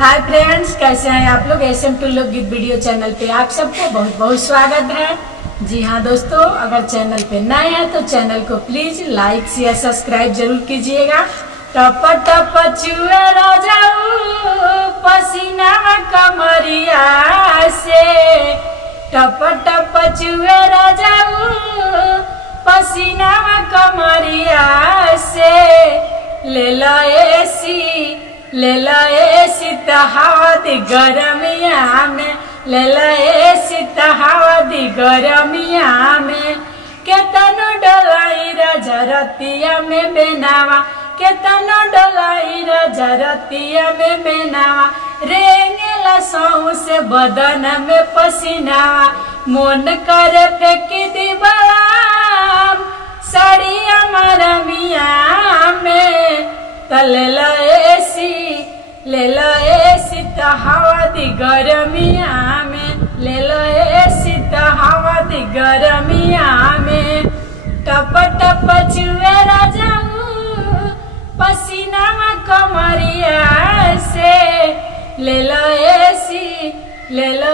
Hi friends, कैसे हैं आप लोग। SM2 लोकगीत वीडियो चैनल पे आप सबको बहुत बहुत स्वागत है। जी हाँ दोस्तों, अगर चैनल पे नए हैं तो चैनल को प्लीज लाइक शेयर सब्सक्राइब जरूर कीजिएगा। टप टप चुए राजाऊ पसीना कमरिया से, टप टप चुए राजाऊ पसीना कमरिया से, ले लो एसी हवा दी गरमिया में, ले लो एसी हवा दी गरमिया में। केतनो डोलाई राजा रतिया में बेनावा, केतनो डोलाई राजा रतिया में बेनावा। रेंगेला सौ से बदन में पसीनावा, मन करे फेंकी दी बलाम साड़िया मरमिया में। ले लो एसी हवा दी गरमिया में, ले लो एसी हवा दी गरमिया में। टप टप चुए राजाऊ पसीना कमरिया से, ले लो